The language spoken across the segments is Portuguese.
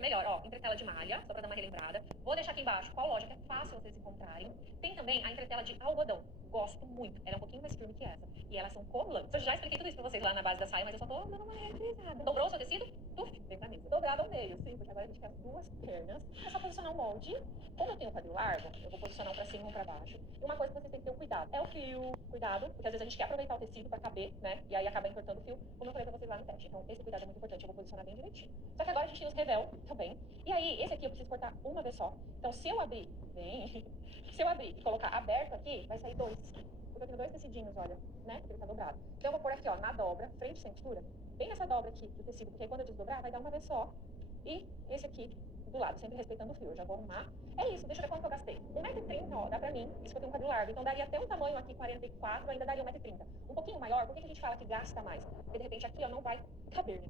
é melhor, ó, entretela de malha, só pra dar uma relembrada. Vou deixar aqui embaixo qual loja que é fácil vocês encontrarem. Tem também a entretela de algodão. Gosto muito. Ela é um pouquinho mais firme que essa. E elas são colantes. Eu já expliquei tudo isso pra vocês lá na base da saia, mas eu só tô dando uma reprisada. Dobrou o seu tecido? Tuf, vem pra mesa. Dobrado ao meio, sim, porque agora a gente quer as duas pernas. É só posicionar o molde. Como eu tenho o quadril largo, eu vou posicionar um pra cima e um pra baixo. E uma coisa que vocês têm que ter um cuidado é o fio. Cuidado, porque às vezes a gente quer aproveitar o tecido pra caber, né? E aí acaba entortando o fio, como eu falei pra vocês lá no teste. Então, esse cuidado é muito importante. Eu vou posicionar bem direitinho. Só que agora a gente tem os revel também. E aí, esse aqui eu preciso cortar uma vez só. Então, se eu abrir, bem, se eu abrir e colocar aberto aqui, vai sair dois. Porque eu tenho dois tecidinhos, olha, né? Porque ele tá dobrado. Então, eu vou pôr aqui, ó, na dobra, frente sem costura, bem nessa dobra aqui do tecido, porque aí quando eu desdobrar, vai dar uma vez só. E esse aqui do lado, sempre respeitando o fio. Eu já vou arrumar. É isso, deixa eu ver quanto eu gastei. 1,30 m, ó, dá pra mim. Isso que eu tenho um quadril largo. Então daria até um tamanho aqui 44, ainda daria 1,30 m. Um pouquinho maior, por que a gente fala que gasta mais? Porque de repente aqui, ó, não vai caber, né?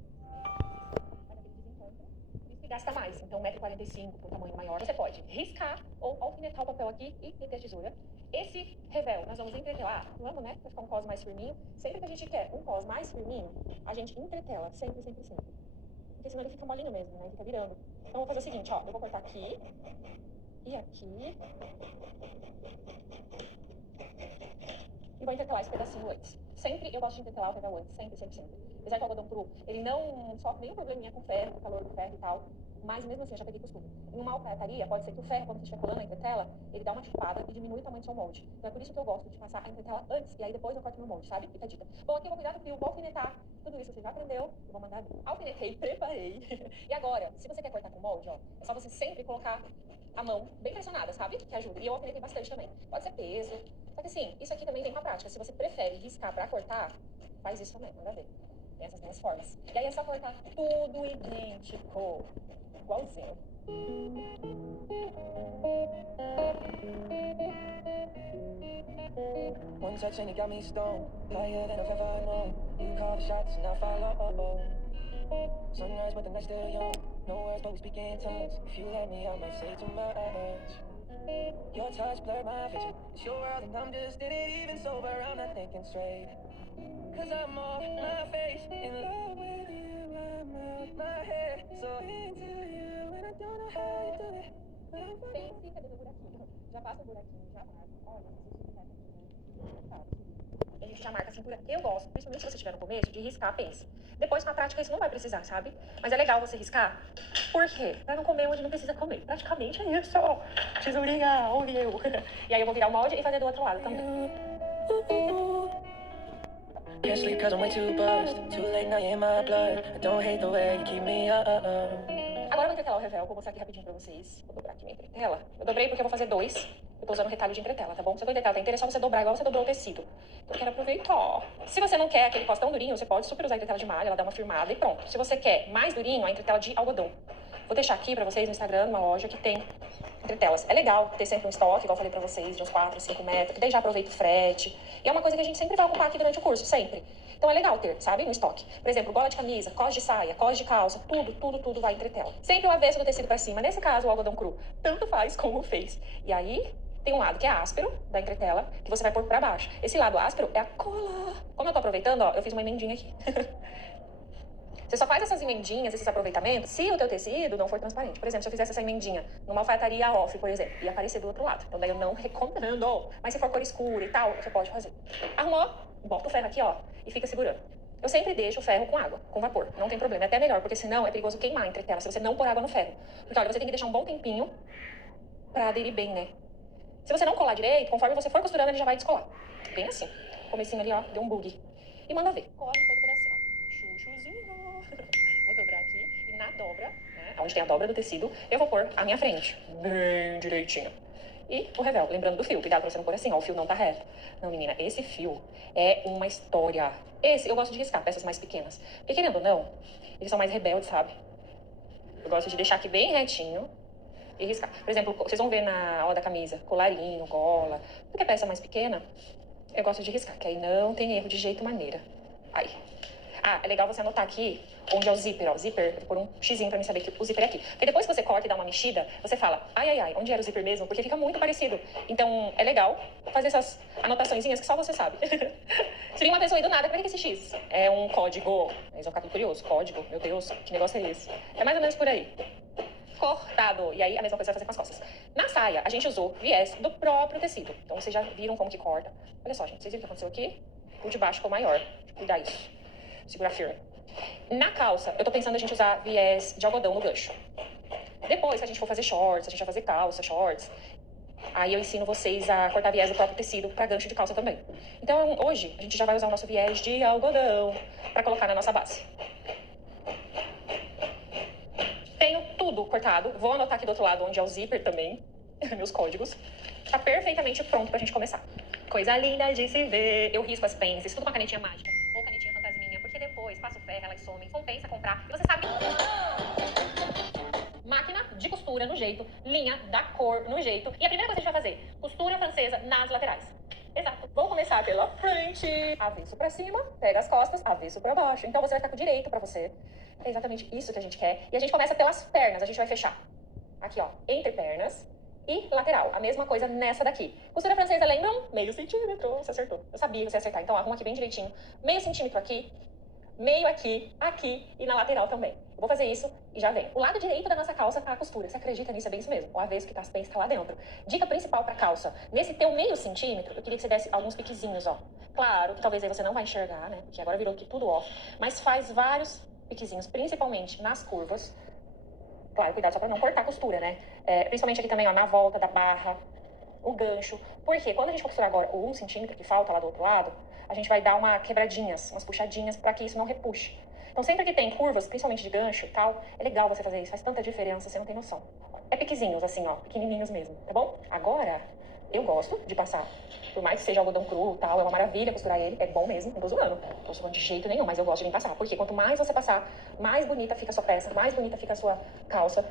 Vai naquele desencontro, por isso que gasta mais. Então 1,45 m, por um tamanho maior. Você pode riscar ou alfinetar o papel aqui e meter a tesoura. Esse revel, nós vamos entretelar. Vamos, né? Pra ficar um cos mais firminho. Sempre que a gente quer um cos mais firminho, a gente entretela. Sempre, sempre, sempre. Porque senão ele fica molinho mesmo, né? Fica virando. Então, eu vou fazer o seguinte, ó. Eu vou cortar aqui. E aqui. E vou entretelar esse pedacinho antes. Sempre eu gosto de entretelar o revel antes. Sempre, sempre, sempre. Apesar que o algodão cru, ele não sofre nenhum probleminha com ferro, com o calor do ferro e tal. Mas mesmo assim, eu já peguei costume. Em uma alfaiataria, pode ser que o ferro, quando você estiver colando a entretela, ele dá uma chupada e diminui o tamanho do seu molde. Então é por isso que eu gosto de passar a entretela antes. E aí depois eu corto meu molde, sabe? Fica a dica. Bom, aqui eu vou cuidar do fio, vou alfinetar. Tudo isso você já aprendeu. Eu vou mandar abrir. Alfinetei, preparei. E agora, se você quer cortar com molde, ó, é só você sempre colocar a mão bem pressionada, sabe? Que ajuda. E eu alfinetei bastante também. Pode ser peso. Só que assim, isso aqui também tem uma prática. Se você prefere riscar pra cortar, faz isso também, manda ver. Tem essas duas formas. E aí é só cortar tudo idêntico. Igualzinho. One touch and it got me stoned, higher than I've ever known. You call the shots and I follow. Sunrise, but the night's still young. No words, but we speak in tongues. If you let me, I might say too much. Your touch blurred my vision. It's your world and I'm just in it. Even sober, I'm not thinking straight. Cause I'm off my face, in love with you. I'm out my head, so into you. And I don't know how you do it. Pense, cadê meu buraquinho? Já passa o buraquinho, já marca. Olha, você marca aqui, né? Tá, a gente já marca a cintura. Eu gosto, principalmente se você estiver no começo, de riscar, pense. Depois, com a prática, isso não vai precisar, sabe? Mas é legal você riscar. Por quê? Pra não comer onde não precisa comer. Praticamente é isso. Tesourinha, ouve eu. E aí eu vou virar o molde e fazer do outro lado também. Can't sleep cause I'm way too buzzed. Too late now, you're in my blood. I don't hate the way you keep me up. Agora eu vou entretelar o revel, vou mostrar aqui rapidinho pra vocês. Vou dobrar aqui minha entretela. Eu dobrei porque eu vou fazer dois. Eu tô usando retalho de entretela, tá bom? Se a tua entretela tá inteira, é só você dobrar igual você dobrou o tecido. Então eu quero aproveitar. Se você não quer aquele cos tão durinho, você pode super usar a entretela de malha, ela dá uma firmada e pronto. Se você quer mais durinho, a entretela de algodão. Vou deixar aqui pra vocês no Instagram, numa loja que tem entretelas. É legal ter sempre um estoque, igual eu falei pra vocês, de uns 4, 5 metros, que daí já aproveita o frete. E é uma coisa que a gente sempre vai ocupar aqui durante o curso, sempre. Então é legal ter, sabe, no estoque. Por exemplo, gola de camisa, cos de saia, cos de calça, tudo vai entretela. Sempre o avesso do tecido pra cima. Nesse caso, o algodão cru, tanto faz como fez. E aí, tem um lado que é áspero, da entretela, que você vai pôr pra baixo. Esse lado áspero é a cola. Como eu tô aproveitando, ó, eu fiz uma emendinha aqui. Você só faz essas emendinhas, esses aproveitamentos, se o teu tecido não for transparente. Por exemplo, se eu fizesse essa emendinha numa alfaiataria off, por exemplo, ia aparecer do outro lado. Então daí eu não recomendo. Mas se for cor escura e tal, você pode fazer. Arrumou? Bota o ferro aqui, ó, e fica segurando. Eu sempre deixo o ferro com água, com vapor. Não tem problema. É até melhor, porque senão é perigoso queimar a entretela, se você não pôr água no ferro. Porque, olha, você tem que deixar um bom tempinho pra aderir bem, né? Se você não colar direito, conforme você for costurando, ele já vai descolar. Bem assim. Comecinho ali, ó, deu um bug. E manda ver. Cola em todo pedacinho. Chuchuzinho. Vou dobrar aqui e na dobra, né, onde tem a dobra do tecido, eu vou pôr a minha frente. Bem direitinho. E o revel, lembrando do fio. Cuidado pra você não pôr assim, ó, o fio não tá reto. Não, menina, esse fio é uma história. Esse, eu gosto de riscar peças mais pequenas. Porque querendo ou não, eles são mais rebeldes, sabe? Eu gosto de deixar aqui bem retinho e riscar. Por exemplo, vocês vão ver na aula da camisa, colarinho, gola, porque é peça mais pequena, eu gosto de riscar, que aí não tem erro de jeito maneira. Aí. Ah, é legal você anotar aqui onde é o zíper, ó. Zíper, vou pôr um xizinho pra mim saber que o zíper é aqui. Porque depois que você corta e dá uma mexida, você fala, ai, onde era o zíper mesmo? Porque fica muito parecido. Então, é legal fazer essas anotaçõezinhas que só você sabe. Se vir uma pessoa aí do nada, pra que esse X? É um código. Eles vão ficar tudo curiosos. Código? Meu Deus, que negócio é esse? É mais ou menos por aí. cortado. E aí, a mesma coisa vai fazer com as costas. Na saia, a gente usou viés do próprio tecido. Então, vocês já viram como que corta. Olha só, gente, vocês viram o que aconteceu aqui? O de baixo ficou maior. Cuidar isso. Segurar firme. Na calça, eu tô pensando a gente usar viés de algodão no gancho. Depois que a gente for fazer shorts, a gente vai fazer calça, shorts, aí eu ensino vocês a cortar viés do próprio tecido para gancho de calça também. Então, hoje, a gente já vai usar o nosso viés de algodão para colocar na nossa base. Tenho tudo cortado. Vou anotar aqui do outro lado, onde é o zíper também. Meus códigos. Tá perfeitamente pronto pra gente começar. Coisa linda de se ver. Eu risco as pences, tudo com a canetinha mágica. Ou canetinha fantasminha, porque depois passo ferro, elas somem. Compensa comprar. E você sabe... Máquina de costura no jeito, linha da cor no jeito. E a primeira coisa que a gente vai fazer, costura francesa nas laterais. Exato. Vou começar pela frente, avesso pra cima, pega as costas, avesso pra baixo. Então você vai ficar com o direito pra você. É exatamente isso que a gente quer. E a gente começa pelas pernas, a gente vai fechar. Aqui, ó, entre pernas e lateral. A mesma coisa nessa daqui. Costura francesa, lembram? Meio centímetro. Você acertou. Eu sabia que você ia acertar. Então arruma aqui bem direitinho. Meio centímetro aqui, meio aqui, aqui e na lateral também. Eu vou fazer isso e já vem. O lado direito da nossa calça tá a costura. Você acredita nisso? É bem isso mesmo. O avesso que tá as pences tá lá dentro. Dica principal pra calça. Nesse teu meio centímetro, eu queria que você desse alguns piquezinhos, ó. Claro que talvez aí você não vai enxergar, né? Porque agora virou aqui tudo off. Mas faz vários piquezinhos, principalmente nas curvas. Claro, cuidado só pra não cortar a costura, né? Principalmente aqui também, ó, na volta da barra, o gancho. Porque quando a gente for costurar agora o 1 centímetro que falta lá do outro lado, a gente vai dar uma quebradinhas, umas puxadinhas pra que isso não repuxe. Então sempre que tem curvas, principalmente de gancho e tal, é legal você fazer isso, faz tanta diferença, você não tem noção. É piquezinhos, assim, ó, pequenininhos mesmo, tá bom? Agora, eu gosto de passar, por mais que seja algodão cru e tal, é uma maravilha costurar ele, é bom mesmo, não tô zoando. Não tô zoando de jeito nenhum, mas eu gosto de vir passar. Porque quanto mais você passar, mais bonita fica a sua peça, mais bonita fica a sua calça.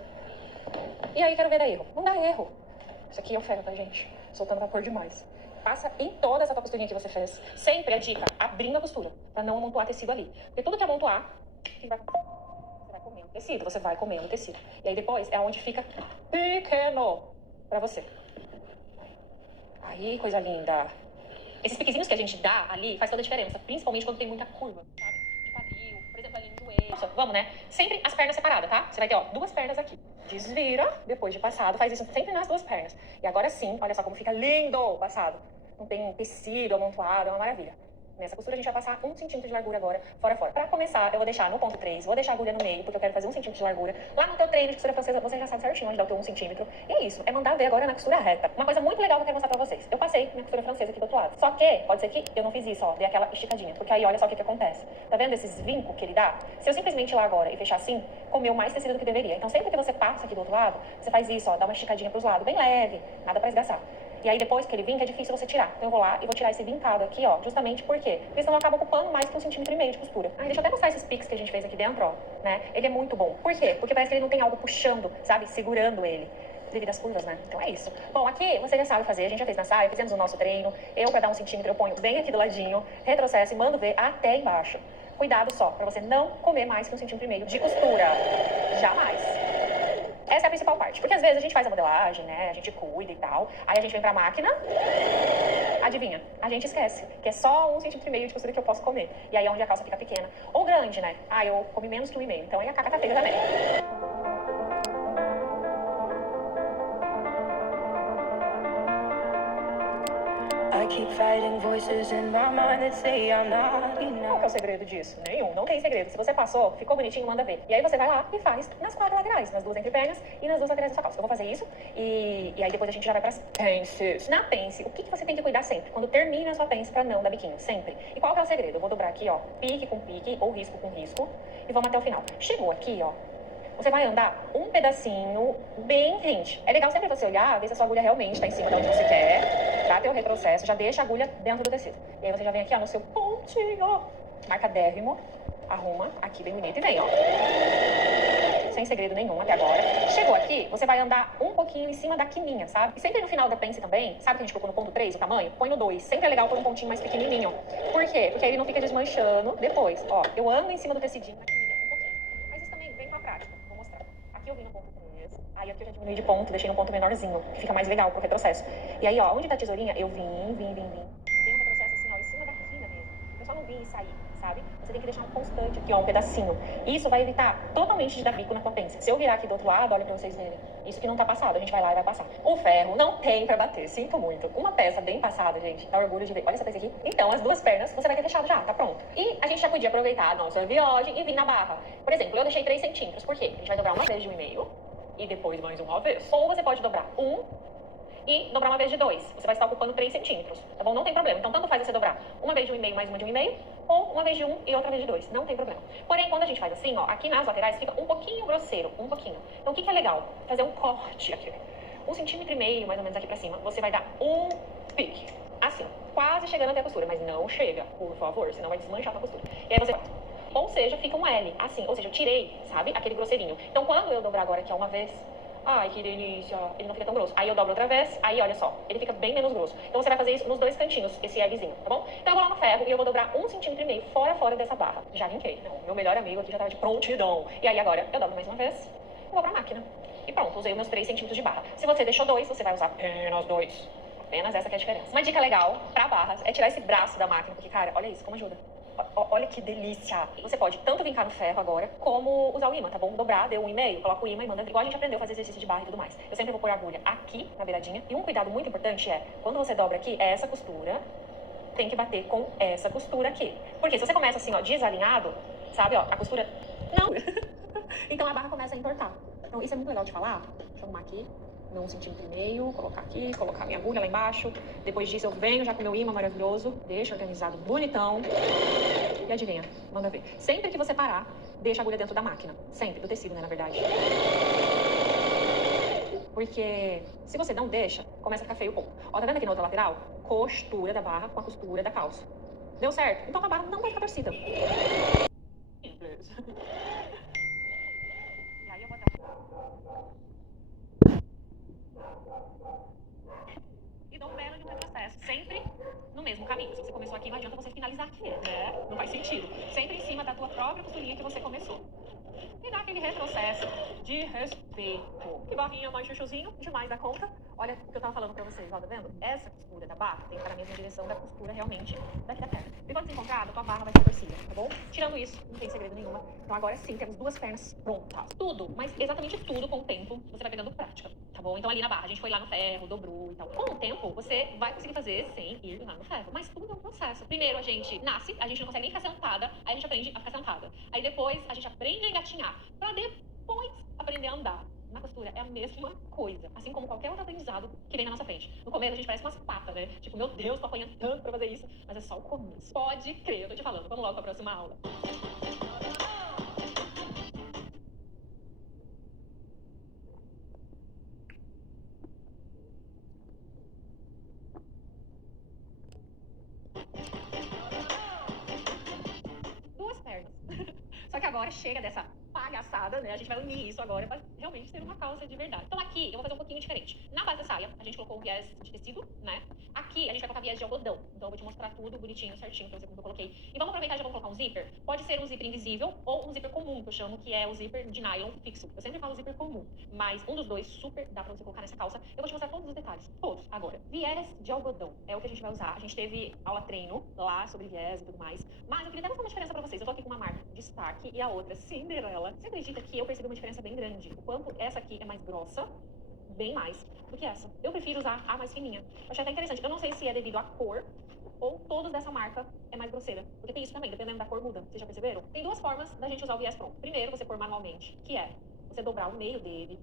E aí, quero ver dar erro. Não dá erro. Isso aqui é o ferro, tá, gente? Soltando vapor demais. Passa em toda essa tua costurinha que você fez. Sempre a dica, abrindo a costura, pra não amontoar tecido ali. Porque tudo que amontoar, você vai comendo tecido, você vai comendo tecido. E aí depois é onde fica pequeno pra você. Aí, coisa linda. Esses piquezinhos que a gente dá ali faz toda a diferença, principalmente quando tem muita curva, sabe? De quadril, por exemplo, ali no joelho. Nossa, vamos, né? Sempre as pernas separadas, tá? Você vai ter, ó, duas pernas aqui. Desvira, depois de passado, faz isso sempre nas duas pernas. E agora sim, olha só como fica lindo o passado. Não tem tecido amontoado, é uma maravilha. Nessa costura a gente vai passar 1 centímetro de largura agora, fora. Pra começar, eu vou deixar no ponto 3, vou deixar a agulha no meio, porque eu quero fazer 1 centímetro de largura. Lá no teu treino de costura francesa, você já sabe certinho onde dá o teu 1 centímetro. E é isso, é mandar ver agora na costura reta. Uma coisa muito legal que eu quero mostrar pra vocês. Eu passei minha costura francesa aqui do outro lado. Só que, pode ser que eu não fiz isso, ó, dei aquela esticadinha. Porque aí, olha só o que acontece. Tá vendo esses vincos que ele dá? Se eu simplesmente ir lá agora e fechar assim, comeu mais tecido do que deveria. Então, sempre que você passa aqui do outro lado, você faz isso, ó, dá uma esticadinha pros lados, bem leve, nada pra esgaçar. E aí depois que ele vinca, é difícil você tirar. Então eu vou lá e vou tirar esse vincado aqui, ó, justamente por quê? Porque senão acaba ocupando mais que 1,5 centímetro de costura. Deixa eu até mostrar esses piques que a gente fez aqui dentro, ó, né? Ele é muito bom. Por quê? Porque parece que ele não tem algo puxando, sabe? Segurando ele. Devido às curvas, né? Então é isso. Bom, aqui você já sabe fazer, a gente já fez na saia, fizemos o nosso treino. Eu, pra dar 1 centímetro, eu ponho bem aqui do ladinho, retrocesso e mando ver até embaixo. Cuidado só, pra você não comer mais que 1,5 centímetro de costura. Jamais. Essa é a principal parte. Porque às vezes a gente faz a modelagem, né? A gente cuida e tal. Aí a gente vem pra máquina. Adivinha? A gente esquece. Que é só 1,5 centímetro de costura que eu posso comer. E aí é onde a calça fica pequena. Ou grande, né? Ah, eu comi menos que 1,5. Então aí a caca tá feia também. I keep fighting voices in my mind that say I'm not enough. Qual que é o segredo disso? Nenhum, não tem segredo. Se você passou, ficou bonitinho, manda ver. E aí você vai lá e faz nas 4 laterais, nas 2 entrepernas e nas 2 laterais da sua calça. Eu vou fazer isso e aí depois a gente já vai pras pences. Na pence, o que você tem que cuidar sempre? Quando termina a sua pence pra não dar biquinho, sempre. E qual que é o segredo? Eu vou dobrar aqui, ó, pique com pique ou risco com risco e vamos até o final. Chegou aqui, ó. Você vai andar um pedacinho bem rente. É legal sempre você olhar, ver se a sua agulha realmente está em cima de onde você quer. Dá teu retrocesso, já deixa a agulha dentro do tecido. E aí você já vem aqui, ó, no seu pontinho. Marcadérrimo. Arruma aqui bem bonito e vem, ó. Sem segredo nenhum até agora. Chegou aqui, você vai andar um pouquinho em cima da quininha, sabe? E sempre no final da pence também, sabe que a gente colocou no ponto 3 o tamanho? Põe no 2. Sempre é legal pôr um pontinho mais pequenininho. Por quê? Porque aí ele não fica desmanchando depois. Ó, eu ando em cima do tecidinho na quininha um pouquinho. Mas isso também vem com a prática. Vou mostrar. Aqui eu vim no ponto 3. Aí aqui eu já diminui de ponto, deixei num ponto menorzinho, que fica mais legal pro retrocesso. E aí, ó, onde tá a tesourinha, eu vim. Tem um retrocesso assim, ó, em cima da quina mesmo. Eu só não vim e saí, sabe? você tem que deixar um constante aqui, ó, um pedacinho. Isso vai evitar totalmente de dar bico na potência. Se eu virar aqui do outro lado, olha pra vocês verem. Isso que não tá passado, a gente vai lá e vai passar. O ferro não tem pra bater, sinto muito. Uma peça bem passada, gente, dá orgulho de ver. Olha essa peça aqui. Então, as duas pernas, você vai ter fechado já, tá pronto. E a gente já podia aproveitar a nossa viagem e vir na barra. Por exemplo, eu deixei 3 centímetros, por quê? A gente vai dobrar uma vez de 1,5 e depois mais uma vez. Ou você pode dobrar e dobrar uma vez de 2. Você vai estar ocupando 3 centímetros, tá bom? Não tem problema. Então, tanto faz você dobrar uma vez de 1,5 mais uma de 1,5, ou uma vez de 1 e outra vez de 2. Não tem problema. Porém, quando a gente faz assim, ó, aqui nas laterais fica um pouquinho grosseiro, um pouquinho. Então, o que é legal? Fazer um corte aqui. 1,5 centímetro, mais ou menos aqui pra cima. Você vai dar um pique. Assim, quase chegando até a costura, mas não chega, por favor, senão vai desmanchar a costura. E aí você... Ou seja, fica um L, assim. Ou seja, eu tirei, sabe, aquele grosseirinho. Então, quando eu dobrar agora aqui, ó, uma vez... Ai, que delícia. Ele não fica tão grosso. Aí eu dobro outra vez. Aí, olha só. Ele fica bem menos grosso. Então, você vai fazer isso nos dois cantinhos, esse Lzinho, tá bom? Então, eu vou lá no ferro e eu vou dobrar 1,5 centímetro fora dessa barra. Já linkei. Não, meu melhor amigo aqui já tava de prontidão. E aí, agora, eu dobro mais uma vez e vou pra máquina. E pronto, usei os meus 3 centímetros de barra. Se você deixou 2, você vai usar apenas 2. Apenas essa que é a diferença. Uma dica legal pra barras é tirar esse braço da máquina. Porque, cara, olha isso, como ajuda. Olha que delícia. Você pode tanto vincar no ferro agora, como usar o imã, tá bom? Dobrar, deu 1,5, coloca o imã e manda... Igual a gente aprendeu a fazer exercício de barra e tudo mais. Eu sempre vou pôr a agulha aqui, na beiradinha. E um cuidado muito importante é, quando você dobra aqui, essa costura tem que bater com essa costura aqui. Porque se você começa assim, ó, desalinhado, sabe, ó, a costura... Não! Então a barra começa a entortar. Então isso é muito legal de falar. Deixa eu arrumar aqui. Meu 1,5 centímetro, colocar aqui, colocar minha agulha lá embaixo. Depois disso eu venho já com meu imã maravilhoso, deixa organizado, bonitão. E adivinha, manda ver. Sempre que você parar, deixa a agulha dentro da máquina. Sempre, do tecido, né, na verdade. Porque se você não deixa, começa a ficar feio o ponto. Ó, tá vendo aqui na outra lateral? Costura da barra com a costura da calça. Deu certo? Então a barra não vai ficar torcida. Simples. E aí eu vou dar... E dou um belo de um retrocesso. Sempre no mesmo caminho. Se você começou aqui, não adianta você finalizar aqui, né? Não faz sentido. Sempre em cima da tua própria costurinha que você começou. E dá aquele retrocesso de respeito. Que barrinha mais chuchuzinho, demais da conta. Olha o que eu tava falando pra vocês, ó, tá vendo? Essa costura da barra tem que estar na mesma direção da costura realmente daqui da perna. E quando desencontrado, a tua barra vai ser torcida, tá bom? Tirando isso, não tem segredo nenhuma. Então agora sim, temos duas pernas prontas. Tudo, mas exatamente tudo com o tempo, você vai pegando prática, tá bom? Então ali na barra, a gente foi lá no ferro, dobrou e tal. Com o tempo, você vai conseguir fazer sem ir lá no ferro. Mas tudo é um processo. Primeiro a gente nasce, a gente não consegue nem ficar sentada, aí a gente aprende a ficar sentada. Aí depois a gente aprende a engatinhar, pra depois aprender a andar. Na costura é a mesma coisa, assim como qualquer outro aprendizado que vem na nossa frente. No começo a gente parece umas patas, né? Tipo, meu Deus, tô apanhando tanto pra fazer isso, mas é só o começo. Pode crer, eu tô te falando. Vamos logo pra próxima aula. Duas pernas. Só que agora chega dessa palhaçada, né? A gente vai unir isso agora pra realmente ser uma calça de verdade. Então aqui eu vou fazer um pouquinho diferente. Na base da saia, a gente colocou um viés de tecido, né? Aqui a gente vai colocar viés de algodão. Então eu vou te mostrar tudo bonitinho, certinho, pra você como eu coloquei. E vamos aproveitar e já vamos colocar um zíper. Pode ser um zíper invisível ou um zíper comum, que eu chamo que é o zíper de nylon fixo. Eu sempre falo zíper comum, mas um dos dois super dá pra você colocar nessa calça. Eu vou te mostrar todos os detalhes, todos. Agora, viés de algodão é o que a gente vai usar. A gente teve aula treino lá sobre viés e tudo mais. Mas eu queria até mostrar uma diferença pra vocês. Eu tô aqui com uma marca Destaque e a outra Cinderela. Você acredita que eu percebi uma diferença bem grande? O quanto essa aqui é mais grossa, bem mais, do que essa. Eu prefiro usar a mais fininha. Eu achei até interessante. Eu não sei se é devido à cor ou todos dessa marca é mais grosseira. Porque tem isso também, dependendo da cor muda. Vocês já perceberam? Tem duas formas da gente usar o viés pronto. Primeiro, você pôr manualmente, que é você dobrar o meio dele,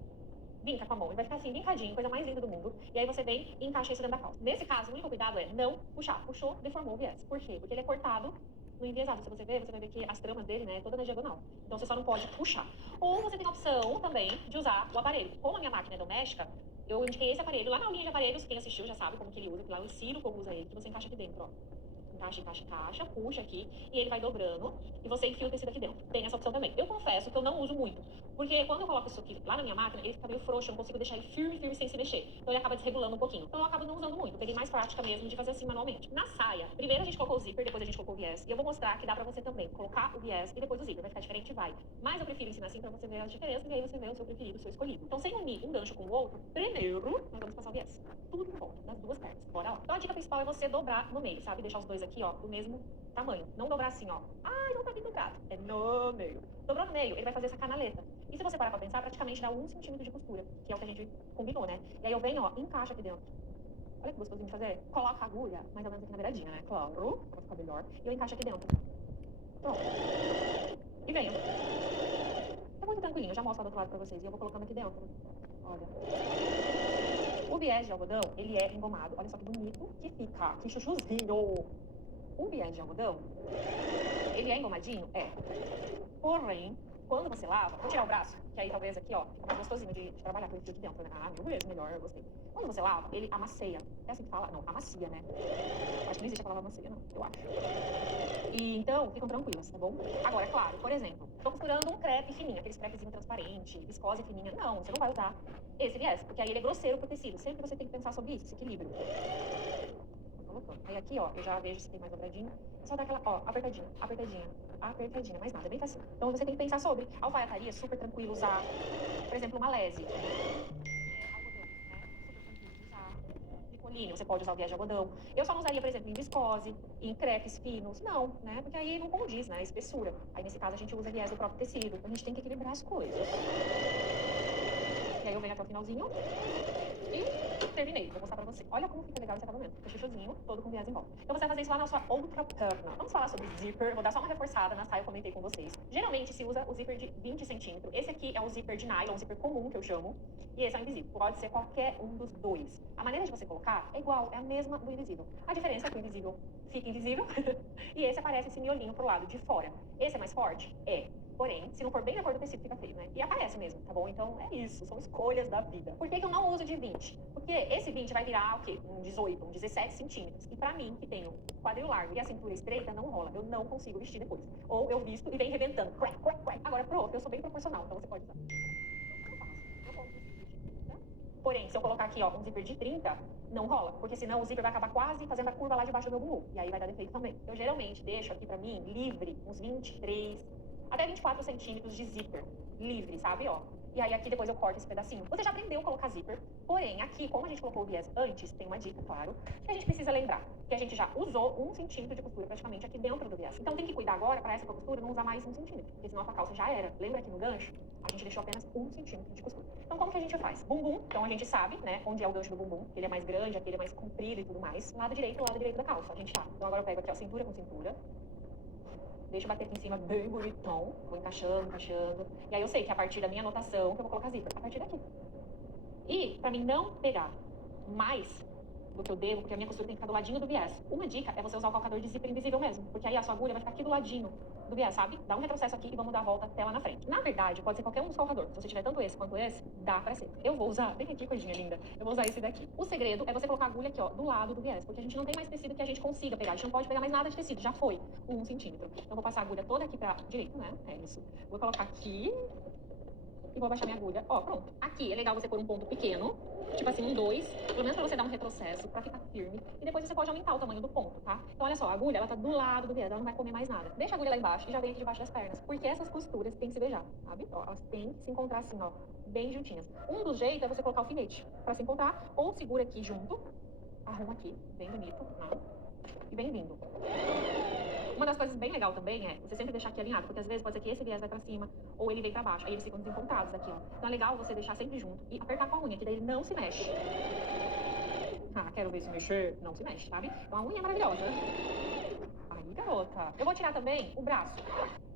vinca com a mão, ele vai ficar assim, vincadinho, coisa mais linda do mundo. E aí você vem e encaixa isso dentro da calça. Nesse caso, o único cuidado é não puxar. Puxou, deformou o viés. Por quê? Porque ele é cortado no enviesado. Se você ver, você vai ver que as tramas dele, né, é toda na diagonal. Então você só não pode puxar. Ou você tem a opção também de usar o aparelho. Como a minha máquina é doméstica, eu indiquei esse aparelho lá na aulinha de aparelhos. Quem assistiu já sabe como que ele usa, que lá eu ensino como usa ele, que você encaixa aqui dentro, ó. Encaixa, encaixa, encaixa, puxa aqui, e ele vai dobrando, e você enfia o tecido aqui dentro. Tem essa opção também. Eu confesso que eu não uso muito, porque quando eu coloco isso aqui lá na minha máquina, ele fica meio frouxo, eu não consigo deixar ele firme, firme, sem se mexer. Então ele acaba desregulando um pouquinho. Então eu acabo não usando muito. Eu peguei mais prática mesmo de fazer assim manualmente. Na saia, primeiro a gente colocou o zíper, depois a gente colocou o viés. E eu vou mostrar que dá pra você também colocar o viés e depois o zíper. Vai ficar diferente, vai. Mas eu prefiro ensinar assim pra você ver as diferenças, e aí você vê o seu preferido, o seu escolhido. Então sem unir um gancho com o outro, primeiro nós vamos passar o viés. Tudo em volta, das duas pernas. Bora lá. Então a dica principal é você dobrar no meio, sabe? Deixar os dois aqui aqui, ó, do mesmo tamanho. Não dobrar assim, ó. Ai, não tá vindo dobrado. É no meio. Dobrou no meio, ele vai fazer essa canaleta. E se você parar pra pensar, praticamente dá 1 centímetro de costura, que é o que a gente combinou, né? E aí eu venho, ó, encaixa aqui dentro. Olha que gostosinho de fazer. Coloca a agulha, mais ou menos aqui na beiradinha, né? Claro, pra ficar melhor. E eu encaixo aqui dentro. Pronto. E venho. Tá muito tranquilinho, eu já mostro do outro lado pra vocês. E eu vou colocando aqui dentro. Olha. O viés de algodão, ele é engomado. Olha só que bonito que fica. Que chuchuzinho. O viés de algodão, ele é engomadinho? É. Porém, quando você lava, vou tirar o braço, que aí talvez aqui, ó, fica mais gostosinho de trabalhar com o fio de dentro, né? Ah, mil vezes melhor, eu gostei. Quando você lava, ele amasseia. É assim que fala? Não, amacia, né? Acho que não existe a palavra amacia, não, eu acho. E então, ficam tranquilas, tá bom? Agora, é claro, por exemplo, tô costurando um crepe fininho, aqueles crepezinho transparente, viscose fininha. Não, você não vai usar esse viés, porque aí ele é grosseiro pro tecido. Sempre você tem que pensar sobre isso, esse equilíbrio. Colocando. Aí aqui, ó, eu já vejo se tem mais dobradinho. É só dar aquela, ó, apertadinha, apertadinha, apertadinha, mais nada, é bem fácil. Então você tem que pensar sobre. Alfaiataria, super tranquilo usar, por exemplo, uma lese. Algodão, né? Super tranquilo de usar. De colinho, você pode usar o viés de algodão. Eu só não usaria, por exemplo, em viscose, em crepes finos, não, né? Porque aí não condiz, né? Espessura. Aí nesse caso a gente usa viés do próprio tecido. A gente tem que equilibrar as coisas. E aí eu venho até o finalzinho. E terminei, vou mostrar pra você. Olha como fica legal esse acabamento. Fica chuchuzinho, todo com viés em volta. Então você vai fazer isso lá na sua outra perna. Vamos falar sobre zíper. Vou dar só uma reforçada na saia, eu comentei com vocês. Geralmente se usa o zíper de 20 centímetros. Esse aqui é o zíper de nylon, o zíper comum que eu chamo. E esse é o invisível. Pode ser qualquer um dos dois. A maneira de você colocar é igual, é a mesma do invisível. A diferença é que o invisível fica invisível e esse aparece esse miolinho pro lado de fora. Esse é mais forte? É. Porém, se não for bem na cor do tecido, fica feio, né? E aparece mesmo, tá bom? Então é isso, são escolhas da vida. Por que eu não uso de 20? Porque esse 20 vai virar o quê? Um 18, um 17 centímetros. E pra mim, que tenho quadril largo e a cintura estreita, não rola. Eu não consigo vestir depois. Ou eu visto e vem rebentando. Crack, crack, crack. Agora, prof, eu sou bem proporcional, então você pode usar. Eu faço. Eu compro um zíper de 30. Porém, se eu colocar aqui, ó, um zíper de 30, não rola. Porque senão o zíper vai acabar quase fazendo a curva lá debaixo do meu bumbum. E aí vai dar defeito também. Eu geralmente deixo aqui pra mim livre uns 23, até 24 centímetros de zíper. Livre, sabe, ó. E aí aqui depois eu corto esse pedacinho. Você já aprendeu a colocar zíper. Porém, aqui, como a gente colocou o viés antes, tem uma dica, claro, que a gente precisa lembrar. Que a gente já usou 1 centímetro de costura praticamente aqui dentro do viés. Então tem que cuidar agora, para essa costura, não usar mais 1 centímetro. Porque senão a tua calça já era. Lembra aqui no gancho? A gente deixou apenas 1 centímetro de costura. Então como que a gente faz? Bumbum, então a gente sabe, né, onde é o gancho do bumbum. Ele é mais grande, aquele é mais comprido e tudo mais. Lado direito da calça, a gente sabe. Então agora eu pego aqui, ó, cintura com cintura. Deixa eu bater aqui em cima bem bonitão. Vou encaixando, encaixando. E aí eu sei que é a partir da minha anotação que eu vou colocar zíper. A partir daqui. E pra mim não pegar mais do que eu devo, porque a minha costura tem que ficar do ladinho do viés. Uma dica é você usar o calcador de zíper invisível mesmo. Porque aí a sua agulha vai ficar aqui do ladinho do viés, sabe? Dá um retrocesso aqui e vamos dar a volta até lá na frente. Na verdade, pode ser qualquer um dos calcadores. Se você tiver tanto esse quanto esse, dá pra ser. Eu vou usar, bem aqui, coisinha linda. Eu vou usar esse daqui. O segredo é você colocar a agulha aqui, ó, do lado do viés. Porque a gente não tem mais tecido que a gente consiga pegar. A gente não pode pegar mais nada de tecido. Já foi. 1 centímetro. Então eu vou passar a agulha toda aqui pra direito, né? É isso. Vou colocar aqui. E vou abaixar minha agulha. Ó, pronto. Aqui é legal você pôr um ponto pequeno, tipo assim, um 2, pelo menos pra você dar um retrocesso, pra ficar firme. E depois você pode aumentar o tamanho do ponto, tá? Então, olha só, a agulha, ela tá do lado do viés, ela não vai comer mais nada. Deixa a agulha lá embaixo e já vem aqui debaixo das pernas. Porque essas costuras têm que se beijar, sabe? Ó, elas têm que se encontrar assim, ó, bem juntinhas. Um dos jeitos é você colocar o alfinete pra se encontrar, ou segura aqui junto, arruma aqui, bem bonito, né? E bem vindo. Uma das coisas bem legal também é você sempre deixar aqui alinhado, porque às vezes pode ser que esse viés vai pra cima ou ele vem pra baixo, aí eles ficam desencontrados aqui, ó. Então é legal você deixar sempre junto e apertar com a unha, que daí ele não se mexe. Ah, quero ver se mexer. Não se mexe, sabe? Então a unha é maravilhosa. Aí, garota. Eu vou tirar também o braço.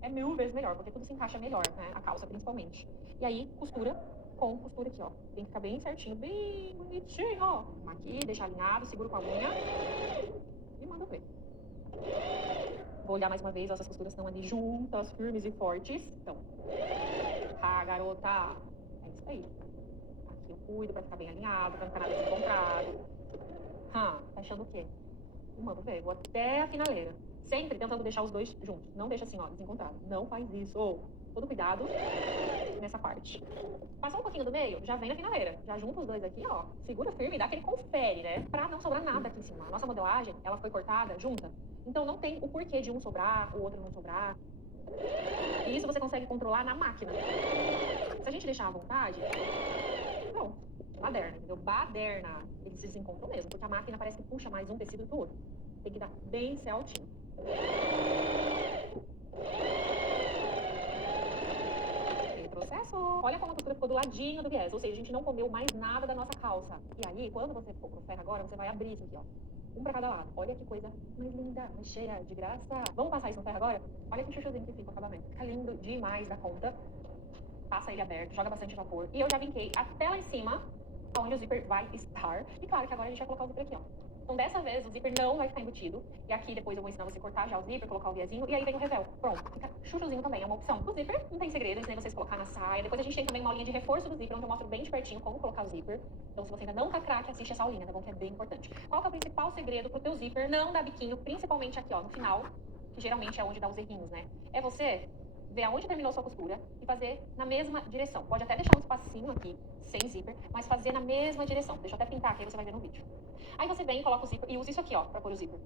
É 1000 vezes melhor, porque tudo se encaixa melhor, né? A calça principalmente. E aí, costura com costura aqui, ó. Tem que ficar bem certinho, bem bonitinho, ó. Aqui, deixar alinhado, seguro com a unha e manda ver. Vou olhar mais uma vez, ó, essas costuras estão ali juntas, firmes e fortes. Então, ah, garota, é isso aí. Aqui eu cuido pra ficar bem alinhado, pra não ficar nada desencontrado. Tá achando o quê? Mano, velho, vou até a finaleira. Sempre tentando deixar os dois juntos. Não deixa assim, ó, desencontrado. Não faz isso. Todo cuidado nessa parte. Passou um pouquinho do meio, já vem na finaleira. Já junta os dois aqui, ó. Segura firme e dá aquele confere, né? Pra não sobrar nada aqui em cima. A nossa modelagem, ela foi cortada junta. Então não tem o porquê de um sobrar, o outro não sobrar. E isso você consegue controlar na máquina. Se a gente deixar à vontade, pronto. Baderna, entendeu? Baderna. Eles se desencontram mesmo, porque a máquina parece que puxa mais um tecido do outro. Tem que dar bem certinho. Processo. Olha como a costura ficou do ladinho do viés, ou seja, a gente não comeu mais nada da nossa calça. E aí, quando você for pro ferro agora, você vai abrir isso aqui, ó. Um pra cada lado. Olha que coisa mais linda, mais cheia de graça. Vamos passar isso no ferro agora? Olha que chuchuzinho que fica o acabamento. Fica lindo demais da conta. Passa ele aberto, joga bastante vapor. E eu já vinquei até lá em cima, onde o zíper vai estar. E claro que agora a gente vai colocar o zíper aqui, ó. Então, dessa vez, o zíper não vai ficar embutido. E aqui, depois, eu vou ensinar você a cortar já o zíper, colocar o viezinho. E aí vem o revel. Pronto. Fica chuchuzinho também, é uma opção. O zíper, não tem segredo, eu ensinei vocês a colocar na saia. Depois a gente tem também uma aulinha de reforço do zíper, onde eu mostro bem de pertinho como colocar o zíper. Então, se você ainda não tá craque, assiste essa aulinha, tá bom? Que é bem importante. Qual que é o principal segredo pro teu zíper não dar biquinho, principalmente aqui, ó, no final, que geralmente é onde dá os errinhos, né? É você ver aonde terminou sua costura e fazer na mesma direção. Pode até deixar um espacinho aqui, sem zíper, mas fazer na mesma direção. Deixa eu até pintar aqui, você vai ver no vídeo. Aí você vem, coloca o zíper e usa isso aqui, ó, pra pôr o zíper.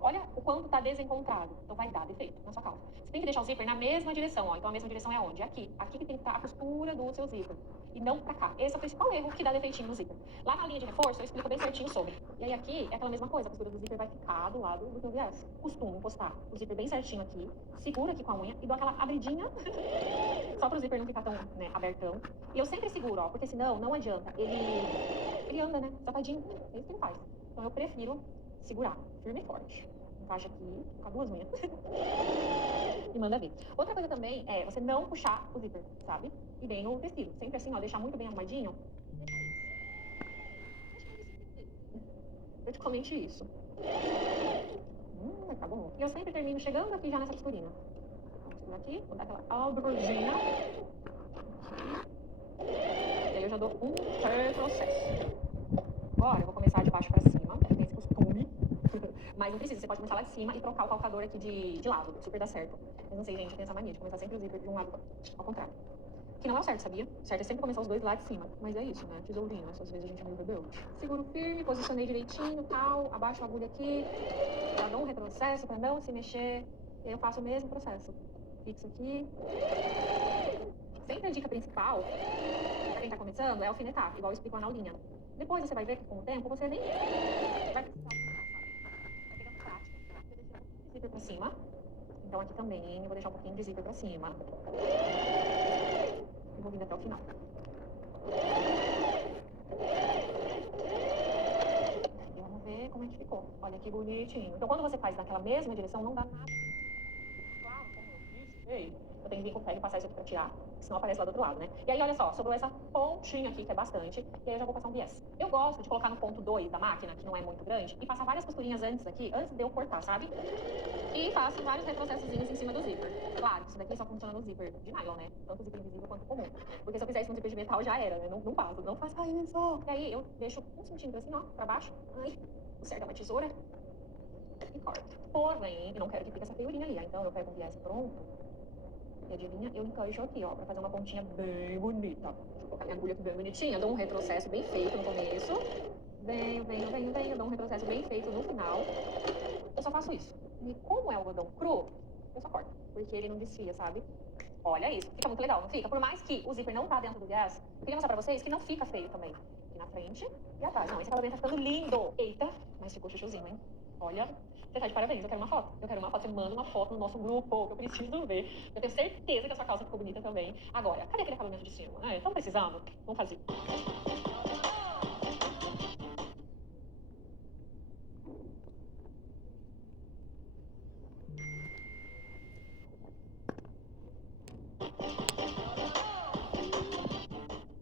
Olha o quanto tá desencontrado. Então vai dar defeito na sua calça. Você tem que deixar o zíper na mesma direção, ó. Então a mesma direção é onde? Aqui. Aqui que tem que estar a costura do seu zíper. E não pra cá. Esse é o principal erro que dá defeitinho no zíper. Lá na linha de reforço eu explico bem certinho sobre. E aí aqui é aquela mesma coisa. A costura do zíper vai ficar do lado do teu viés. Costumo encostar o zíper bem certinho aqui. Seguro aqui com a unha e dou aquela abridinha. Só pro zíper não ficar tão, né, abertão. E eu sempre seguro, ó. Porque senão não adianta. Ele anda, né? Safadinho. É isso que ele faz. Então eu prefiro segurar firme e forte. Encaixa aqui, com as duas unhas. E manda ver. Outra coisa também é você não puxar o zíper, sabe? E bem o tecido. Sempre assim, ó, deixar muito bem arrumadinho. Praticamente isso. Tá bom. E eu sempre termino chegando aqui já nessa costurinha. Vou aqui, vou dar aquela alborzinha. E aí eu já dou um retrocesso. Agora eu vou começar de baixo pra cima, tem esse costume. Mas não precisa, você pode começar lá de cima e trocar o calcador aqui de lado, super dá certo. Mas não sei, gente, eu tenho essa mania de começar sempre o zíper de um lado ao contrário. Que não é o certo, sabia? O certo é sempre começar os dois lá de cima. Mas é isso, né? Tesourinho, essas vezes a gente é meio rebelde. Seguro firme, posicionei direitinho, tal, abaixo a agulha aqui, já dou um retrocesso pra não se mexer. E aí eu faço o mesmo processo. Fixo aqui. Sempre a dica principal, pra quem tá começando, é alfinetar, igual eu explico lá na aulinha. Depois você vai ver que com o tempo você nem vai precisar zíper pra cima. Então aqui também eu vou deixar um pouquinho de zíper pra cima. E vou vir até o final. E vamos ver como é que ficou. Olha que bonitinho. Então quando você faz naquela mesma direção, não dá nada. Claro, como eu disse, ei, eu tenho que vir com o ferro e passar isso aqui pra tirar, senão aparece lá do outro lado, né? E aí, olha só, sobrou essa pontinha aqui, que é bastante, e aí eu já vou passar um viés. Eu gosto de colocar no ponto 2 da máquina, que não é muito grande, e passar várias costurinhas antes aqui, antes de eu cortar, sabe? E faço vários retrocessozinhos em cima do zíper. Claro, isso daqui só funciona no zíper de nylon, né? Tanto zíper invisível quanto comum. Porque se eu fizer isso no zíper de metal, já era, né? Não passa, não faça isso. E aí, eu deixo um centímetro assim, ó, pra baixo. Ai, conserta uma tesoura e corto. Porém, eu não quero que fique essa feiurinha ali, então eu pego um viés pronto. E adivinha, eu encaixo aqui, ó, pra fazer uma pontinha bem bonita. Deixa eu colocar minha agulha aqui bem bonitinha, dou um retrocesso bem feito no começo. Venho, dou um retrocesso bem feito no final. Eu só faço isso. E como é algodão cru, eu só corto, porque ele não desfia, sabe? Olha isso, fica muito legal, não fica? Por mais que o zíper não tá dentro do viés, queria mostrar pra vocês que não fica feio também. Aqui na frente e atrás. Não, esse acabamento tá ficando lindo. Eita, mas ficou chuchuzinho, hein? Olha, você tá de parabéns, eu quero uma foto. Eu quero uma foto, você manda uma foto no nosso grupo, que eu preciso ver. Eu tenho certeza que a sua calça ficou bonita também. Agora, cadê aquele acabamento de cima? Estão precisando? Vamos fazer.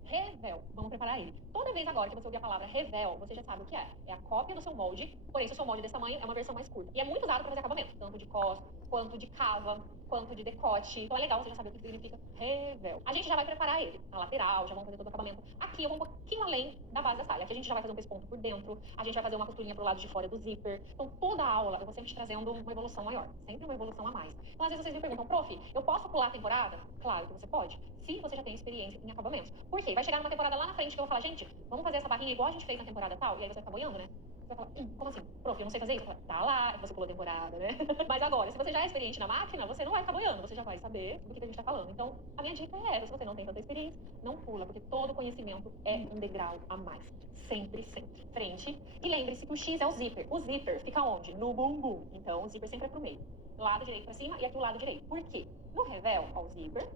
Revel. Vamos preparar ele. Toda vez agora que você ouvir a palavra revel, você já sabe o que é. É a cópia do seu molde, porém, se o seu molde é desse tamanho, é uma versão mais curta. E é muito usado para fazer acabamento, tanto de cos, quanto de cava, quanto de decote. Então é legal você já saber o que significa revel. A gente já vai preparar ele na lateral, já vamos fazer todo o acabamento. Aqui eu vou um pouquinho além da base da saia. Aqui a gente já vai fazer um pesponto por dentro, a gente vai fazer uma costurinha pro lado de fora do zíper. Então toda a aula eu vou sempre trazendo uma evolução maior, sempre uma evolução a mais. Então às vezes vocês me perguntam, prof, eu posso pular a temporada? Claro que você pode, se você já tem experiência em acabamentos. Por quê? Vai chegar numa temporada lá na frente que eu vou falar, gente, vamos fazer essa barrinha igual a gente fez na temporada tal, e aí você vai ficar boiando, né? Você vai falar, como assim? Prof, eu não sei fazer isso. Eu falo, tá lá, você pulou temporada, né? Mas agora, se você já é experiente na máquina, você não vai ficar boiando, você já vai saber do que a gente tá falando. Então, a minha dica é essa, se você não tem tanta experiência, não pula, porque todo conhecimento é um degrau a mais. Sempre, sempre. Frente. E lembre-se que o X é o zíper. O zíper fica onde? No bumbum. Então, o zíper sempre é pro meio. Lado direito pra cima e aqui o lado direito. Por quê? No revel, ó, o zíper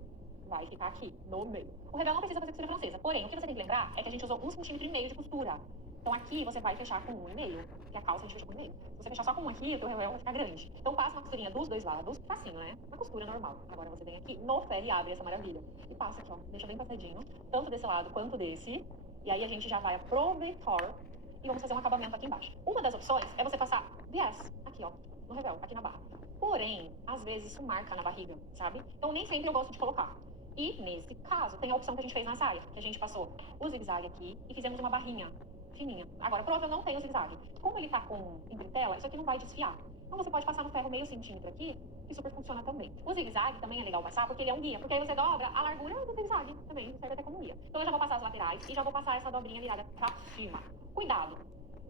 vai ficar aqui, no meio. O revel não precisa fazer costura francesa. Porém, o que você tem que lembrar é que a gente usou 1,5 cm de costura. Então aqui você vai fechar com 1,5, que a calça a gente fecha com 1,5. Se você fechar só com um aqui, o teu revel vai ficar grande. Então passa uma costurinha dos dois lados, facinho, né? Uma costura normal. Agora você vem aqui no ferro e abre essa maravilha. E passa aqui, ó, deixa bem passadinho, tanto desse lado quanto desse. E aí a gente já vai aproveitar e vamos fazer um acabamento aqui embaixo. Uma das opções é você passar viés, aqui, ó, no revel, aqui na barra. Porém, às vezes isso marca na barriga, sabe? Então nem sempre eu gosto de colocar. E, nesse caso, tem a opção que a gente fez na saia, que a gente passou o zigue-zague aqui e fizemos uma barrinha fininha. Agora, prova não tem o zigue-zague. Como ele tá com bretela, isso aqui não vai desfiar. Então você pode passar no ferro meio centímetro aqui, que super funciona também. O zigue-zague também é legal passar, porque ele é um guia, porque aí você dobra a largura do zigue-zague também, serve até como guia. Então eu já vou passar as laterais e já vou passar essa dobrinha virada pra cima. Cuidado!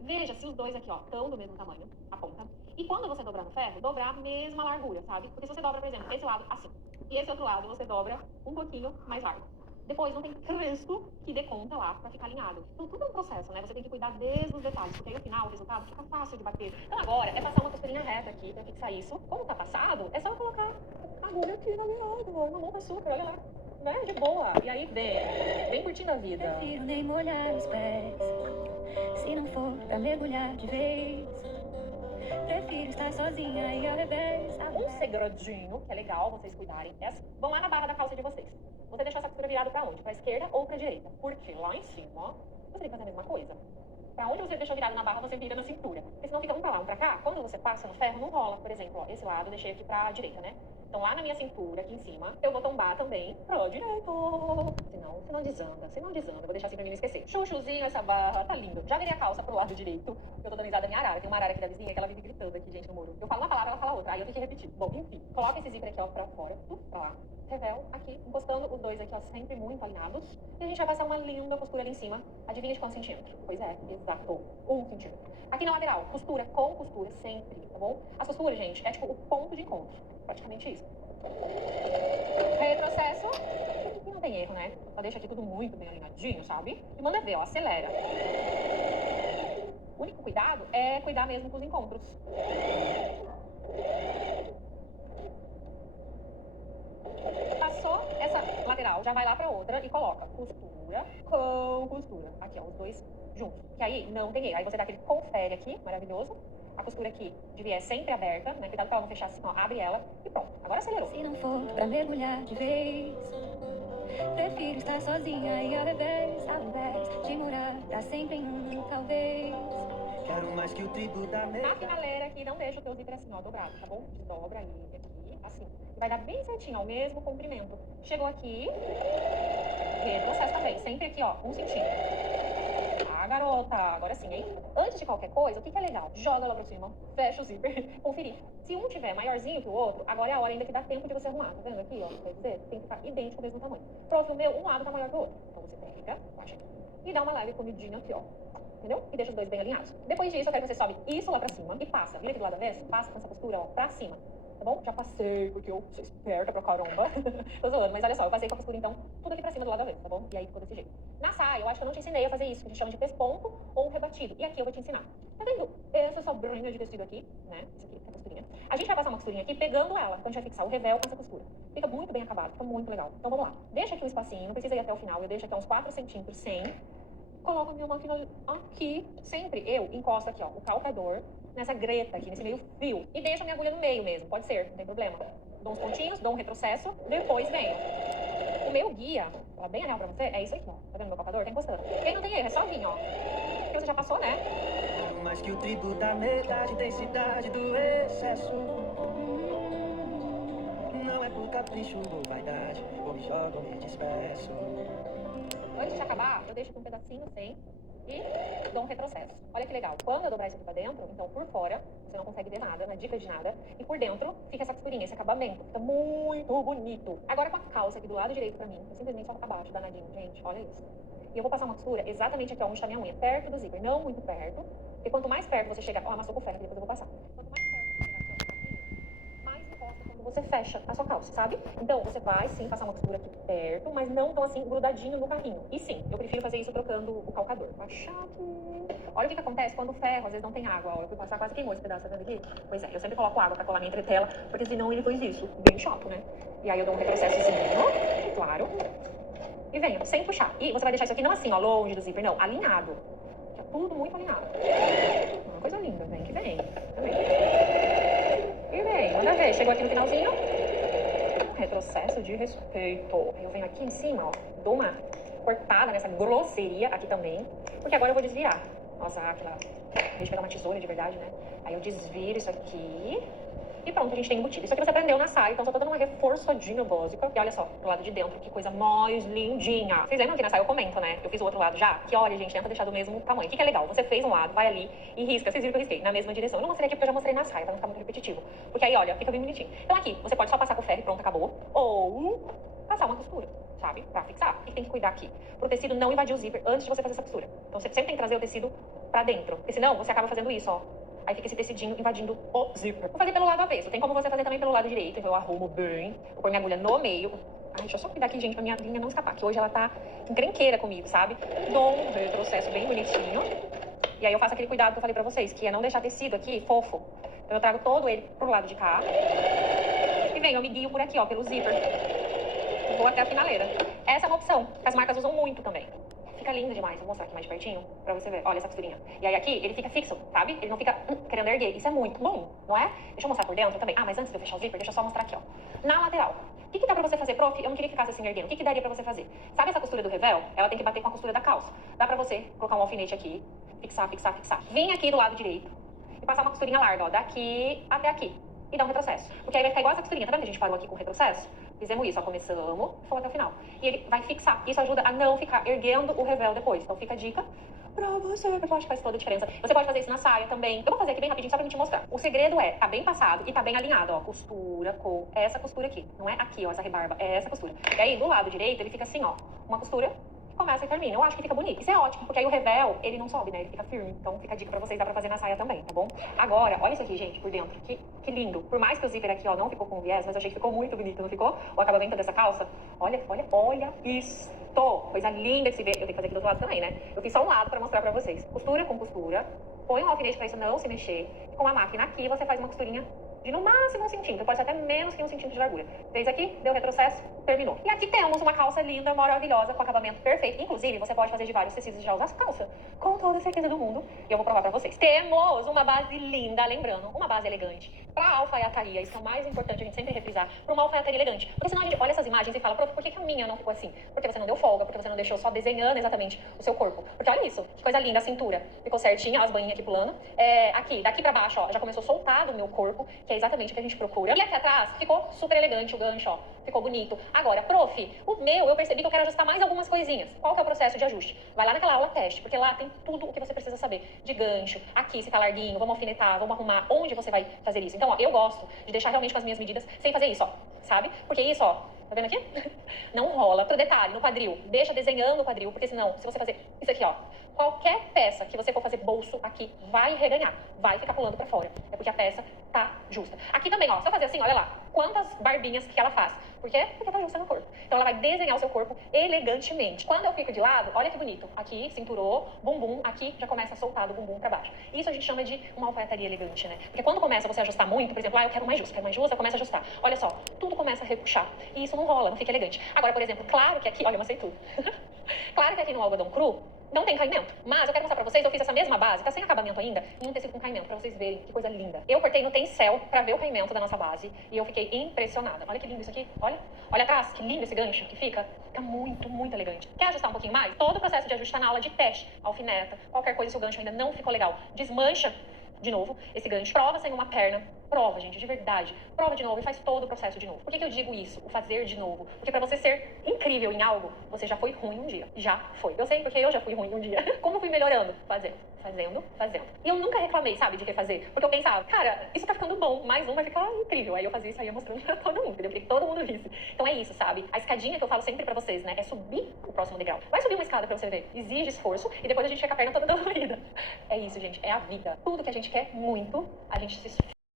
Veja se os dois aqui, ó, estão do mesmo tamanho, a ponta. E quando você dobrar no ferro, dobrar a mesma largura, sabe? Porque se você dobra, por exemplo, esse lado assim, e esse outro lado você dobra um pouquinho mais largo. Depois não tem cresto que dê conta lá pra ficar alinhado. Então tudo é um processo, né? Você tem que cuidar desde os detalhes, porque aí no final o resultado fica fácil de bater. Então agora é passar uma costurinha reta aqui pra fixar isso. Como tá passado, é só colocar a agulha aqui na minha água, uma monta super, olha lá. Né? De boa. E aí vem curtindo a vida. Prefiro nem molhar os pés, se não for pra mergulhar de vez. Prefiro estar sozinha e ao revés. Um segredinho que é legal vocês cuidarem é assim. Vão lá na barra da calça de vocês. Você deixou essa costura virada pra onde? Pra esquerda ou pra direita? Porque lá em cima, você tem que fazer a mesma coisa. Pra onde você deixou virado na barra, você vira na cintura. Porque senão fica um pra lá, um pra cá. Quando você passa no ferro, não rola. Por exemplo, ó, esse lado eu deixei aqui pra direita, né? Então lá na minha cintura, aqui em cima, eu vou tombar também pro direito. Senão, você não desanda, você não desanda. Eu vou deixar assim pra mim não esquecer. Chuchuzinho essa barra, tá lindo. Já virei a calça pro lado direito. Eu tô dando risada da minha arara. Tem uma arara aqui da vizinha que ela vive gritando aqui, gente, no muro. Eu falo uma palavra, ela fala outra. Aí eu tenho que repetir. Bom, enfim. Coloca esse zíper aqui, ó, pra fora. Pra lá. Revel aqui, encostando os dois aqui, ó, sempre muito alinhados. E a gente vai passar uma linda costura ali em cima. Adivinha de quantos centímetros? Pois é, exato. 1 centímetro. Aqui na lateral, costura com costura, sempre, tá bom? As costuras, gente, é tipo o ponto de encontro. Praticamente isso. Retrocesso. E não tem erro, né? Só deixa aqui tudo muito bem alinhadinho, sabe? E manda ver, ó, acelera. O único cuidado é cuidar mesmo com os encontros. Passou essa lateral, já vai lá pra outra e coloca costura com costura. Aqui, ó, os dois juntos. Que aí não tem erro. Aí você dá aquele confere aqui, maravilhoso. A costura aqui de viés sempre aberta, né? Cuidado pra ela não fechar assim, ó. Abre ela e pronto. Agora acelerou. Se não for pra mergulhar de vez, prefiro estar sozinha e ao invés de morar pra sempre em um talvez. Quero mais que o triplo da Na finaleira aqui, não deixa o teu zíper assim, ó, dobrado, tá bom? Desdobra aí, aqui, assim. E vai dar bem certinho, ó, o mesmo comprimento. Chegou aqui, retrocesso também. Sempre aqui, ó, 1 centímetro. Ah, garota, agora sim, hein? Antes de qualquer coisa, o que é legal? Joga lá pra cima, fecha o zíper, conferir. Se um tiver maiorzinho que o outro, agora é a hora ainda que dá tempo de você arrumar. Tá vendo aqui, ó? Quer dizer, tem que ficar idêntico, mesmo tamanho. Prof, o meu, um lado tá maior que o outro. Então você pega, baixa aqui. E dá uma leve comidinha aqui, ó. Entendeu? E deixa os dois bem alinhados. Depois disso, eu quero que você sobe isso lá pra cima e passa. Vira aqui do lado avesso, passa com essa costura, ó, pra cima. Tá bom? Já passei, porque eu sou esperta pra caramba. Tô zoando, mas olha só, eu passei com a costura, então, tudo aqui pra cima do lado avesso, tá bom? E aí ficou desse jeito. Na saia, eu acho que eu não te ensinei a fazer isso, que a gente chama de pesponto ou rebatido. E aqui eu vou te ensinar. Tá vendo essa sobrinha de tecido aqui, né? Isso aqui, a costurinha. A gente vai passar uma costurinha aqui pegando ela. Então a gente vai fixar o revel com essa costura. Fica muito bem acabado, fica muito legal. Então vamos lá. Deixa aqui um espacinho, não precisa ir até o final. Eu deixo aqui uns 4 centímetros sem. Coloco a minha máquina aqui. Sempre eu encosto aqui, ó, o calcador nessa greta aqui, nesse meio fio. E deixo a minha agulha no meio mesmo, pode ser, não tem problema. Dou uns pontinhos, dou um retrocesso, depois venho. O meu guia, ó, bem real pra você, é isso aqui, ó. Tá vendo meu calcador? Tá encostando. Quem não tem erro, é só vir, ó. Porque você já passou, né? mais que o triplo da metade, intensidade do excesso. Não é por capricho ou vaidade, ou me jogo ou me disperso. Antes de acabar, eu deixo aqui um pedacinho sem e dou um retrocesso. Olha que legal. Quando eu dobrar isso aqui pra dentro, então por fora, você não consegue ver nada, não é dica de nada. E por dentro, fica essa costurinha, esse acabamento. Fica muito bonito. Agora com a calça aqui do lado direito pra mim, eu simplesmente só abaixo, danadinho, gente. Olha isso. E eu vou passar uma costura exatamente aqui onde tá minha unha, perto do zíper. Não muito perto, Porque quanto mais perto você chegar... Ó, amassou com ferro, depois eu vou passar. Quanto mais perto você chegar com o carrinho, mais encosta quando você fecha a sua calça, sabe? Então, você vai, sim, passar uma costura aqui perto, mas não tão assim, grudadinho no carrinho. E sim, eu prefiro fazer isso trocando o calcador. Baixar aqui. Olha o que acontece quando o ferro, às vezes, não tem água. Ó, eu fui passar, quase queimou esse pedaço, tá vendo aqui? Pois é, eu sempre coloco água pra colar minha entretela, porque senão ele faz isso. Bem chato, né? E aí eu dou um retrocessozinho, claro. E venho, sem puxar. E você vai deixar isso aqui não assim, ó, longe do zíper, não, alinhado. Fica tudo muito alinhado. Uma coisa linda, vem que vem. Também. E vem, manda ver. Chegou aqui no finalzinho. Retrocesso de respeito. Aí eu venho aqui em cima, ó, dou uma cortada nessa grosseria aqui também. Porque agora eu vou desviar. Nossa, aquela... Deixa eu pegar uma tesoura de verdade, né? Aí eu desviro isso aqui. E pronto, a gente tem embutido. Isso aqui você aprendeu na saia, então só tô dando uma reforçadinha básica. E olha só, pro lado de dentro, que coisa mais lindinha. Vocês lembram que na saia eu comento, né? Eu fiz o outro lado já. Que olha, gente, tenta deixar do mesmo tamanho. O que é legal? Você fez um lado, vai ali e risca. Vocês viram que eu risquei na mesma direção. Eu não mostrei aqui porque eu já mostrei na saia, pra não ficar muito repetitivo. Porque aí, olha, fica bem bonitinho. Então aqui, você pode só passar com ferro e pronto, acabou. Ou passar uma costura, sabe? Pra fixar. O que tem que cuidar aqui? Pro tecido não invadir o zíper antes de você fazer essa costura. Então você sempre tem que trazer o tecido pra dentro. Porque senão você acaba fazendo isso, ó. Aí fica esse tecidinho invadindo o zíper. Vou fazer pelo lado avesso. Tem como você fazer também pelo lado direito. Então eu arrumo bem. Vou pôr minha agulha no meio. Ai, deixa eu só cuidar aqui, gente, pra minha linha não escapar. Que hoje ela tá encrenqueira comigo, sabe? Dou um retrocesso bem bonitinho. E aí eu faço aquele cuidado que eu falei pra vocês, que é não deixar tecido aqui fofo. Então eu trago todo ele pro lado de cá. E venho, eu me guio por aqui, ó, pelo zíper. Vou até a finaleira. Essa é uma opção, que as marcas usam muito também. Fica lindo demais. Vou mostrar aqui mais de pertinho pra você ver. Olha essa costurinha. E aí aqui, ele fica fixo, sabe? Ele não fica querendo erguer. Isso é muito bom, não é? Deixa eu mostrar por dentro também. Ah, mas antes de eu fechar o zíper, deixa eu só mostrar aqui, ó. Na lateral. O que dá pra você fazer, prof? Eu não queria que ficasse assim erguendo. O que daria pra você fazer? Sabe essa costura do revel? Ela tem que bater com a costura da calça. Dá pra você colocar um alfinete aqui. Fixar, fixar, fixar. Vim aqui do lado direito. E passar uma costurinha larga, ó. Daqui até aqui. E dar um retrocesso. Porque aí vai ficar igual essa costurinha. Tá vendo que a gente parou aqui com retrocesso? Fizemos isso, ó, começamos, foi até o final. E ele vai fixar. Isso ajuda a não ficar erguendo o revel depois. Então fica a dica pra você, porque eu acho que faz toda a diferença. Você pode fazer isso na saia também. Eu vou fazer aqui bem rapidinho só pra me te mostrar. O segredo é, tá bem passado e tá bem alinhado, ó. Costura com essa costura aqui. Não é aqui, ó, essa rebarba, é essa costura. E aí, do lado direito, ele fica assim, ó. Uma costura começa e termina. Eu acho que fica bonito. Isso é ótimo, porque aí o revel, ele não sobe, né? Ele fica firme. Então fica a dica pra vocês, dá pra fazer na saia também, tá bom? Agora, olha isso aqui, gente, por dentro. Que lindo. Por mais que o zíper aqui, ó, não ficou com viés, mas eu achei que ficou muito bonito, não ficou? O acabamento dessa calça. Olha isso. Coisa linda de se ver. Eu tenho que fazer aqui do outro lado também, né? Eu fiz só um lado pra mostrar pra vocês. Costura com costura. Põe um alfinete pra isso não se mexer. E com a máquina aqui, você faz uma costurinha de no máximo 1 centímetro, pode ser até menos que 1 centímetro de largura. Fez aqui, deu retrocesso, terminou. E aqui temos uma calça linda, maravilhosa, com acabamento perfeito. Inclusive, você pode fazer de vários tecidos e já usar essa calça, com toda a certeza do mundo. E eu vou provar pra vocês. Temos uma base linda, lembrando, uma base elegante. Pra alfaiataria, isso é o mais importante a gente sempre refrisar, pra uma alfaiataria elegante. Porque senão a gente olha essas imagens e fala, prof, por que a minha não ficou assim? Porque você não deu folga, porque você não deixou só desenhando exatamente o seu corpo. Porque olha isso, que coisa linda, a cintura ficou certinha, as banhinhas aqui pulando. Aqui, daqui pra baixo, ó, já começou soltado o meu corpo, que é exatamente o que a gente procura. E aqui atrás, ficou super elegante o gancho, ó. Ficou bonito. Agora, prof, o meu, eu percebi que eu quero ajustar mais algumas coisinhas. Qual que é o processo de ajuste? Vai lá naquela aula teste, porque lá tem tudo o que você precisa saber. De gancho, aqui se tá larguinho, vamos alfinetar, vamos arrumar, onde você vai fazer isso. Então, ó, eu gosto de deixar realmente com as minhas medidas, sem fazer isso, ó, sabe? Porque isso, ó, tá vendo aqui? Não rola. Pro detalhe, no quadril, deixa desenhando o quadril, porque senão, se você fazer isso aqui, ó, qualquer peça que você for fazer bolso aqui, vai reganhar, vai ficar pulando pra fora. É porque a peça tá justa. Aqui também, ó, só fazer assim, olha lá, quantas barbinhas que ela faz. Por quê? Porque tá justa no corpo. Então ela vai desenhar o seu corpo elegantemente. Quando eu fico de lado, olha que bonito. Aqui, cinturou, bumbum, aqui já começa a soltar do bumbum pra baixo. Isso a gente chama de uma alfaiataria elegante, né? Porque quando começa você a ajustar muito, por exemplo, eu quero mais justa, começa a ajustar. Olha só, tudo começa a repuxar. E isso não rola, não fica elegante. Agora, por exemplo, claro que aqui, olha, eu mostrei tudo. Claro que aqui no algodão cru, não tem caimento. Mas eu quero mostrar pra vocês, eu fiz essa mesma base, tá sem acabamento ainda, em um tecido com caimento, pra vocês verem que coisa linda. Eu cortei no Tencel pra ver o caimento da nossa base e eu fiquei impressionada. Olha que lindo isso aqui, olha. Olha atrás, que lindo esse gancho que fica. Fica muito, muito elegante. Quer ajustar um pouquinho mais? Todo o processo de ajuste tá na aula de teste. Alfineta, qualquer coisa, se o gancho ainda não ficou legal, desmancha de novo esse gancho. Prova sem uma perna. prova, gente, de verdade. Prova de novo e faz todo o processo de novo. Por que eu digo isso? O fazer de novo. Porque pra você ser incrível em algo, você já foi ruim um dia. Já foi. Eu sei porque eu já fui ruim um dia. Como eu fui melhorando? Fazendo. E eu nunca reclamei, sabe, de refazer. Porque eu pensava, cara, isso tá ficando bom, mais um vai ficar incrível. Aí eu fazia isso aí mostrando pra todo mundo, entendeu? Queria que todo mundo visse. Então é isso, sabe? A escadinha que eu falo sempre pra vocês, né? É subir o próximo degrau. Vai subir uma escada pra você ver. Exige esforço e depois a gente fica com a perna toda dolorida. É isso, gente. É a vida. Tudo que a gente quer muito, a gente se